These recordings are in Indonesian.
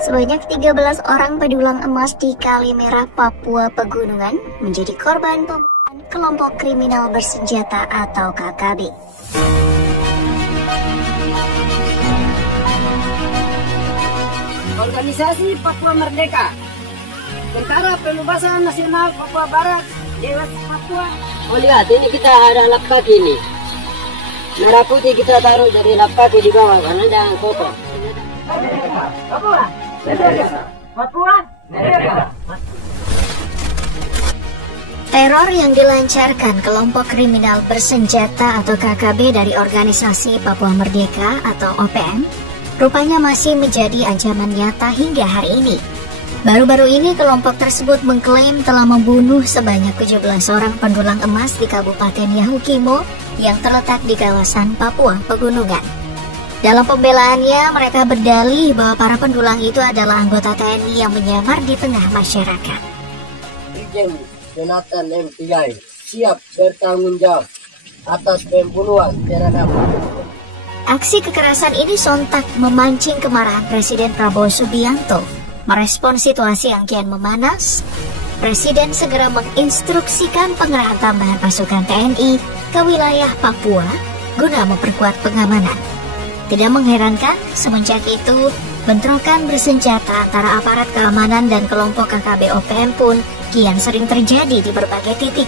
Sebanyak 13 orang pedulang emas di Kalimerah, Papua Pegunungan menjadi korban pembunuhan kelompok kriminal bersenjata atau KKB. Organisasi Papua Merdeka, Tentara Pembebasan Nasional Papua Barat, Dewas Papua. Oh lihat, ini kita ada lap kaki ini. Merah putih kita taruh jadi lap kaki di bawah karena ada foto. Papua Merdeka. Papua Merdeka. Teror yang dilancarkan kelompok kriminal bersenjata atau KKB dari Organisasi Papua Merdeka atau OPM rupanya masih menjadi ancaman nyata hingga hari ini. Baru-baru ini kelompok tersebut mengklaim telah membunuh sebanyak 17 orang pendulang emas di Kabupaten Yahukimo yang terletak di kawasan Papua Pegunungan. Dalam pembelaannya, mereka berdalih bahwa para pendulang itu adalah anggota TNI yang menyamar di tengah masyarakat. Brigjen Jonathan M. Pigai siap bertanggung jawab atas pembunuhan terhadap. Aksi kekerasan ini sontak memancing kemarahan Presiden Prabowo Subianto. Merespon situasi yang kian memanas, Presiden segera menginstruksikan pengerahan tambahan pasukan TNI ke wilayah Papua guna memperkuat pengamanan. Tidak mengherankan, semenjak itu, bentrokan bersenjata antara aparat keamanan dan kelompok KKB OPM pun kian sering terjadi di berbagai titik.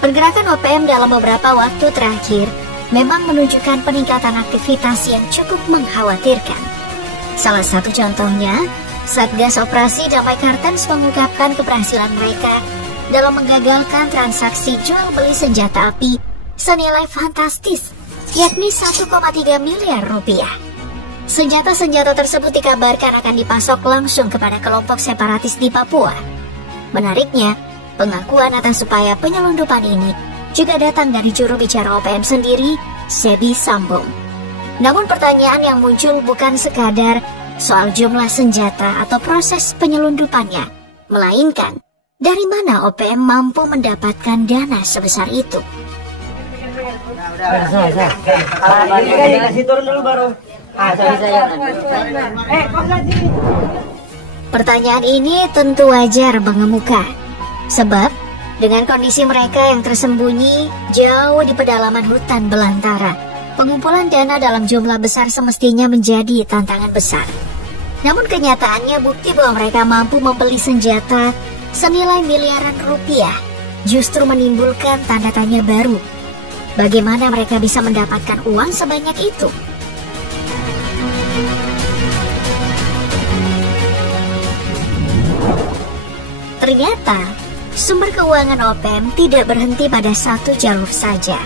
Pergerakan OPM dalam beberapa waktu terakhir memang menunjukkan peningkatan aktivitas yang cukup mengkhawatirkan. Salah satu contohnya, Satgas Operasi Damai Kartens mengungkapkan keberhasilan mereka dalam menggagalkan transaksi jual beli senjata api senilai fantastis, yakni 1,3 miliar rupiah. Senjata-senjata tersebut dikabarkan akan dipasok langsung kepada kelompok separatis di Papua. Menariknya, pengakuan atas upaya penyelundupan ini juga datang dari juru bicara OPM sendiri, Sebi Sambung. Namun pertanyaan yang muncul bukan sekadar soal jumlah senjata atau proses penyelundupannya, melainkan dari mana OPM mampu mendapatkan dana sebesar itu. Pertanyaan ini tentu wajar mengemuka. Sebab, dengan kondisi mereka yang tersembunyi jauh di pedalaman hutan belantara, pengumpulan dana dalam jumlah besar semestinya menjadi tantangan besar. Namun kenyataannya bukti bahwa mereka mampu membeli senjata senilai miliaran rupiah justru menimbulkan tanda tanya baru. Bagaimana mereka bisa mendapatkan uang sebanyak itu? Ternyata, sumber keuangan OPM tidak berhenti pada satu jalur saja.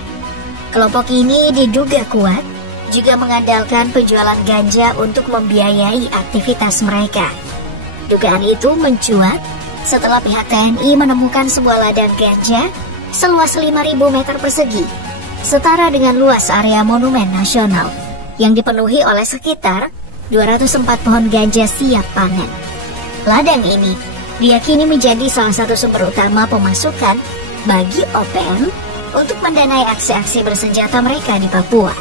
Kelompok ini diduga kuat juga mengandalkan penjualan ganja untuk membiayai aktivitas mereka. Dugaan itu mencuat setelah pihak TNI menemukan sebuah ladang ganja seluas 5.000 meter persegi, setara dengan luas area Monumen Nasional, yang dipenuhi oleh sekitar 204 pohon ganja siap panen. Ladang ini diyakini menjadi salah satu sumber utama pemasukan bagi OPM untuk mendanai aksi-aksi bersenjata mereka di Papua.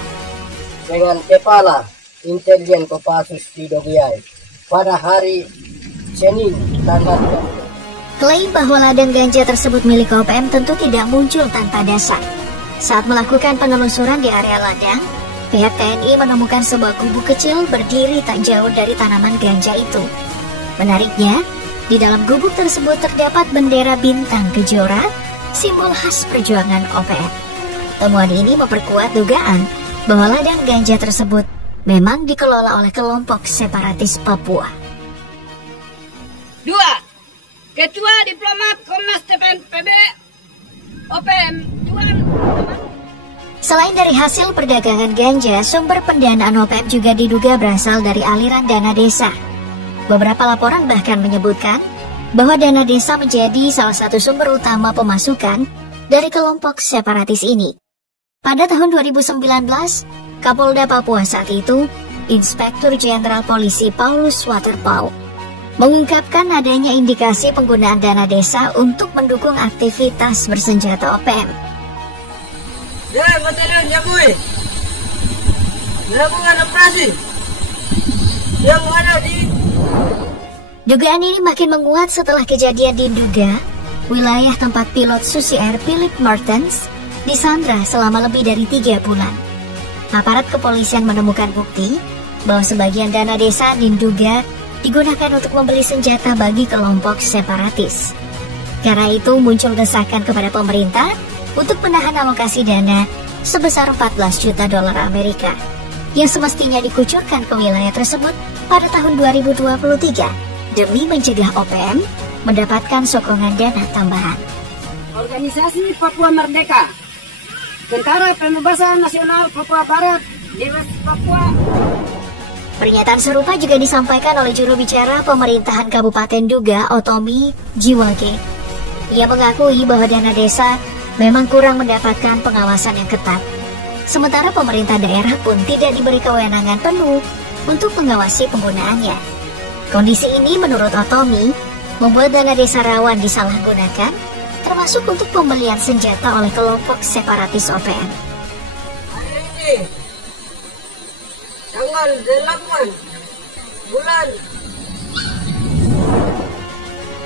Dengan Kepala Intelijen Kopassus Pidogiai pada hari Senin tanggal 2. Klaim bahwa ladang ganja tersebut milik OPM tentu tidak muncul tanpa dasar. Saat melakukan penelusuran di area ladang, pihak TNI menemukan sebuah gubuk kecil berdiri tak jauh dari tanaman ganja itu. Menariknya, di dalam gubuk tersebut terdapat bendera bintang kejora, simbol khas perjuangan OPM. Temuan ini memperkuat dugaan bahwa ladang ganja tersebut memang dikelola oleh kelompok separatis Papua. 2. Ketua Diplomat Komnas TPNPB OPM Tuan. Selain dari hasil perdagangan ganja, sumber pendanaan OPM juga diduga berasal dari aliran dana desa. Beberapa laporan bahkan menyebutkan bahwa dana desa menjadi salah satu sumber utama pemasukan dari kelompok separatis ini. Pada tahun 2019, Kapolda Papua saat itu, Inspektur Jenderal Polisi Paulus Waterpauw, mengungkapkan adanya indikasi penggunaan dana desa untuk mendukung aktivitas bersenjata OPM. Ya, batalion Jamui melakukan operasi yang ada di... Dugaan ini makin menguat setelah kejadian di Nduga, wilayah tempat pilot Susi Air Philip Martens disandra selama lebih dari 3 bulan. Aparat kepolisian menemukan bukti bahwa sebagian dana desa di Nduga digunakan untuk membeli senjata bagi kelompok separatis. Karena itu muncul desakan kepada pemerintah untuk menahan alokasi dana sebesar 14 juta dolar Amerika yang semestinya dikucurkan ke wilayah tersebut pada tahun 2023 demi mencegah OPM mendapatkan sokongan dana tambahan. Organisasi Papua Merdeka, Tentara Pembebasan Nasional Papua Barat, Dewas Papua. Pernyataan serupa juga disampaikan oleh juru bicara pemerintahan Kabupaten Nduga, Otomi Jiwage. Ia mengakui bahwa dana desa memang kurang mendapatkan pengawasan yang ketat. Sementara pemerintah daerah pun tidak diberi kewenangan penuh untuk mengawasi penggunaannya. Kondisi ini menurut Otomi membuat dana desa rawan disalahgunakan, termasuk untuk pembelian senjata oleh kelompok separatis OPM. Hari ini tanggal 8 bulan.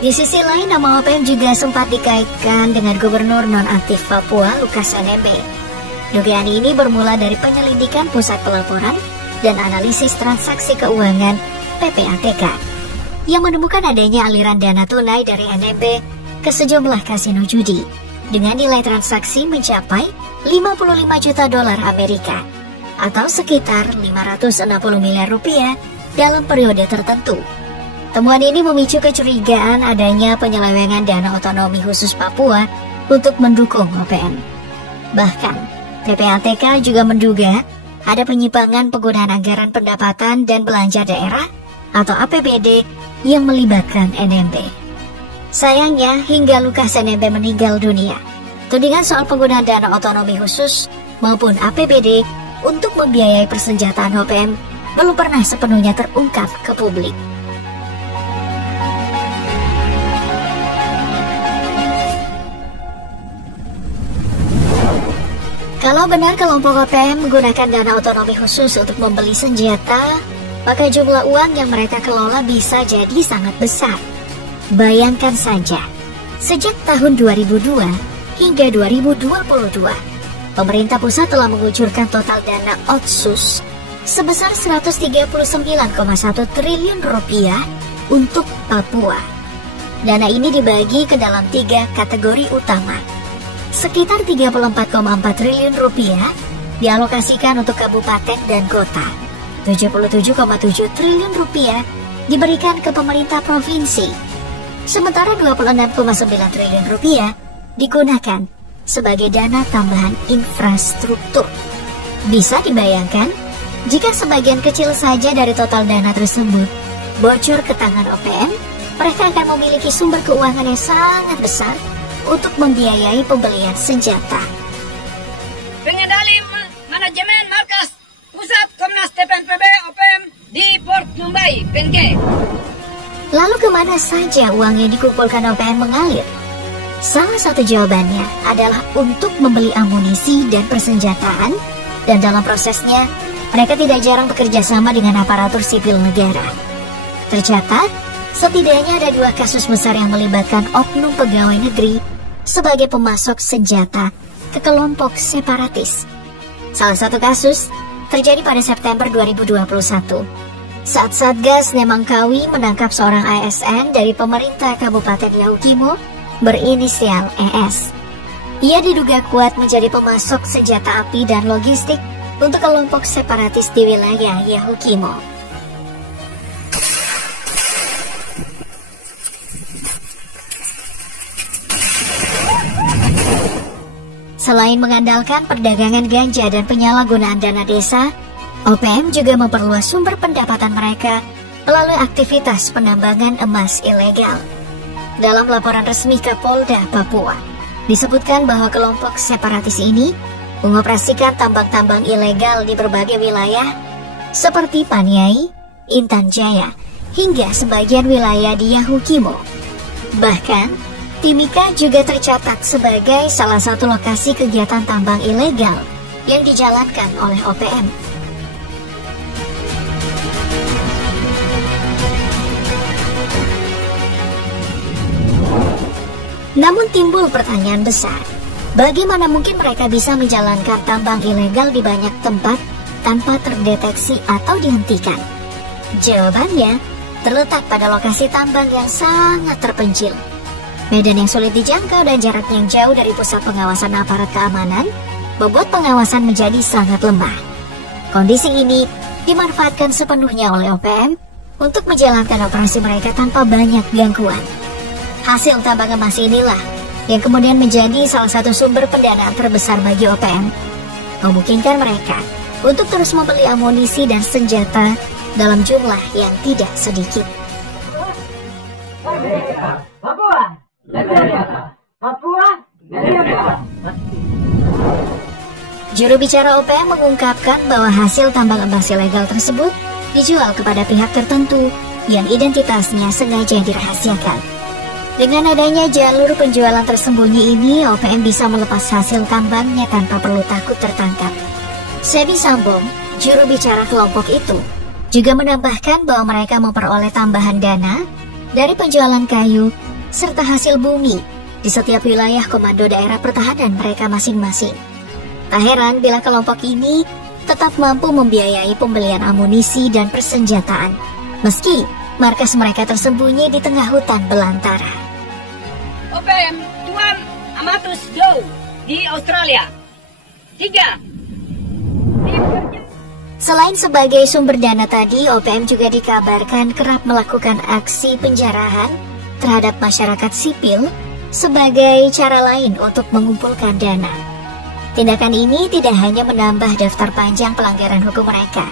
Di sisi lain, nama OPM juga sempat dikaitkan dengan gubernur nonaktif Papua, Lukas NMB. Dugaan ini bermula dari penyelidikan Pusat Pelaporan dan Analisis Transaksi Keuangan PPATK yang menemukan adanya aliran dana tunai dari NMB ke sejumlah kasino judi dengan nilai transaksi mencapai 55 juta dolar Amerika atau sekitar 560 miliar rupiah dalam periode tertentu. Temuan ini memicu kecurigaan adanya penyelewengan dana otonomi khusus Papua untuk mendukung OPM. Bahkan, PPATK juga menduga ada penyimpangan penggunaan anggaran pendapatan dan belanja daerah atau APBD yang melibatkan NMB. Sayangnya, hingga Lukas NMB meninggal dunia, tudingan soal penggunaan dana otonomi khusus maupun APBD untuk membiayai persenjataan OPM belum pernah sepenuhnya terungkap ke publik. Kalau benar kelompok OPM menggunakan dana otonomi khusus untuk membeli senjata, maka jumlah uang yang mereka kelola bisa jadi sangat besar. Bayangkan saja, sejak tahun 2002 hingga 2022, pemerintah pusat telah mengucurkan total dana otsus sebesar 139,1 triliun rupiah untuk Papua. Dana ini dibagi ke dalam 3 kategori utama. Sekitar 34,4 triliun rupiah dialokasikan untuk kabupaten dan kota. 77,7 triliun rupiah diberikan ke pemerintah provinsi. Sementara 26,9 triliun rupiah digunakan sebagai dana tambahan infrastruktur. Bisa dibayangkan jika sebagian kecil saja dari total dana tersebut bocor ke tangan OPM, mereka akan memiliki sumber keuangan yang sangat besar untuk membiayai pembelian senjata. Pengendali manajemen markas Pusat Komnas TPNPB OPM di Port Mumbai, PNG. Lalu kemana saja uang yang dikumpulkan OPM mengalir? Salah satu jawabannya adalah untuk membeli amunisi dan persenjataan, dan dalam prosesnya mereka tidak jarang bekerja sama dengan aparatur sipil negara. Tercatat, setidaknya ada 2 kasus besar yang melibatkan oknum pegawai negeri sebagai pemasok senjata ke kelompok separatis. Salah satu kasus terjadi pada September 2021 saat Satgas Nemangkawi menangkap seorang ASN dari pemerintah Kabupaten Yahukimo berinisial ES. Ia diduga kuat menjadi pemasok senjata api dan logistik untuk kelompok separatis di wilayah Yahukimo. Selain mengandalkan perdagangan ganja dan penyalahgunaan dana desa, OPM juga memperluas sumber pendapatan mereka melalui aktivitas penambangan emas ilegal. Dalam laporan resmi Kapolda Papua, disebutkan bahwa kelompok separatis ini mengoperasikan tambang-tambang ilegal di berbagai wilayah seperti Paniai, Intan Jaya, hingga sebagian wilayah di Yahukimo. Bahkan, Timika juga tercatat sebagai salah satu lokasi kegiatan tambang ilegal yang dijalankan oleh OPM. Namun timbul pertanyaan besar, bagaimana mungkin mereka bisa menjalankan tambang ilegal di banyak tempat tanpa terdeteksi atau dihentikan? Jawabannya terletak pada lokasi tambang yang sangat terpencil. Medan yang sulit dijangkau dan jarak yang jauh dari pusat pengawasan aparat keamanan membuat pengawasan menjadi sangat lemah. Kondisi ini dimanfaatkan sepenuhnya oleh OPM untuk menjalankan operasi mereka tanpa banyak gangguan. Hasil tambang emas inilah yang kemudian menjadi salah satu sumber pendanaan terbesar bagi OPM, memungkinkan mereka untuk terus membeli amunisi dan senjata dalam jumlah yang tidak sedikit. Juru bicara OPM mengungkapkan bahwa hasil tambang emas ilegal tersebut dijual kepada pihak tertentu yang identitasnya sengaja dirahasiakan. Dengan adanya jalur penjualan tersembunyi ini, OPM bisa melepas hasil tambangnya tanpa perlu takut tertangkap. Sebi Sambong, juru bicara kelompok itu, juga menambahkan bahwa mereka memperoleh tambahan dana dari penjualan kayu serta hasil bumi di setiap wilayah komando daerah pertahanan mereka masing-masing. Tak heran bila kelompok ini tetap mampu membiayai pembelian amunisi dan persenjataan, meski markas mereka tersembunyi di tengah hutan belantara. OPM Tuan Amatus Joe di Australia. 3. Selain sebagai sumber dana tadi, OPM juga dikabarkan kerap melakukan aksi penjarahan terhadap masyarakat sipil sebagai cara lain untuk mengumpulkan dana. Tindakan ini tidak hanya menambah daftar panjang pelanggaran hukum mereka,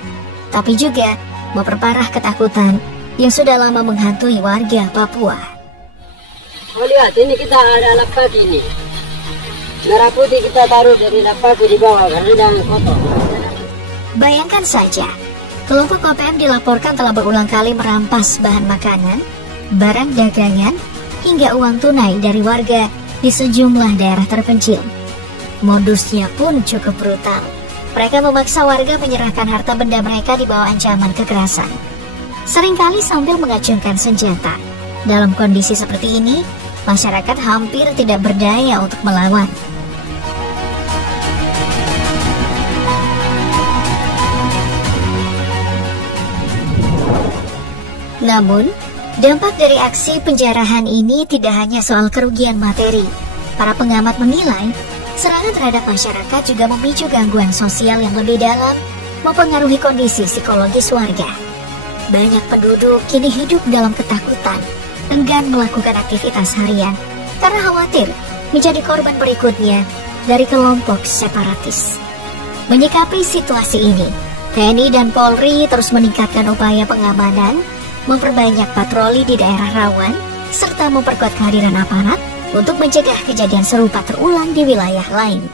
tapi juga memperparah ketakutan yang sudah lama menghantui warga Papua. Oh lihat, ini kita ada lap kaki ini. Merah putih kita taruh dari lap kaki di bawah karena jangan kotor. Bayangkan saja, kelompok OPM dilaporkan telah berulang kali merampas bahan makanan, barang dagangan, hingga uang tunai dari warga di sejumlah daerah terpencil. Modusnya pun cukup brutal. Mereka memaksa warga menyerahkan harta benda mereka di bawah ancaman kekerasan, seringkali sambil mengacungkan senjata. Dalam kondisi seperti ini, masyarakat hampir tidak berdaya untuk melawan. Namun, dampak dari aksi penjarahan ini tidak hanya soal kerugian materi. Para pengamat menilai, serangan terhadap masyarakat juga memicu gangguan sosial yang lebih dalam, mempengaruhi kondisi psikologis warga. Banyak penduduk kini hidup dalam ketakutan, enggan melakukan aktivitas harian, karena khawatir menjadi korban berikutnya dari kelompok separatis. Menyikapi situasi ini, TNI dan Polri terus meningkatkan upaya pengamanan, memperbanyak patroli di daerah rawan, serta memperkuat kehadiran aparat untuk mencegah kejadian serupa terulang di wilayah lain.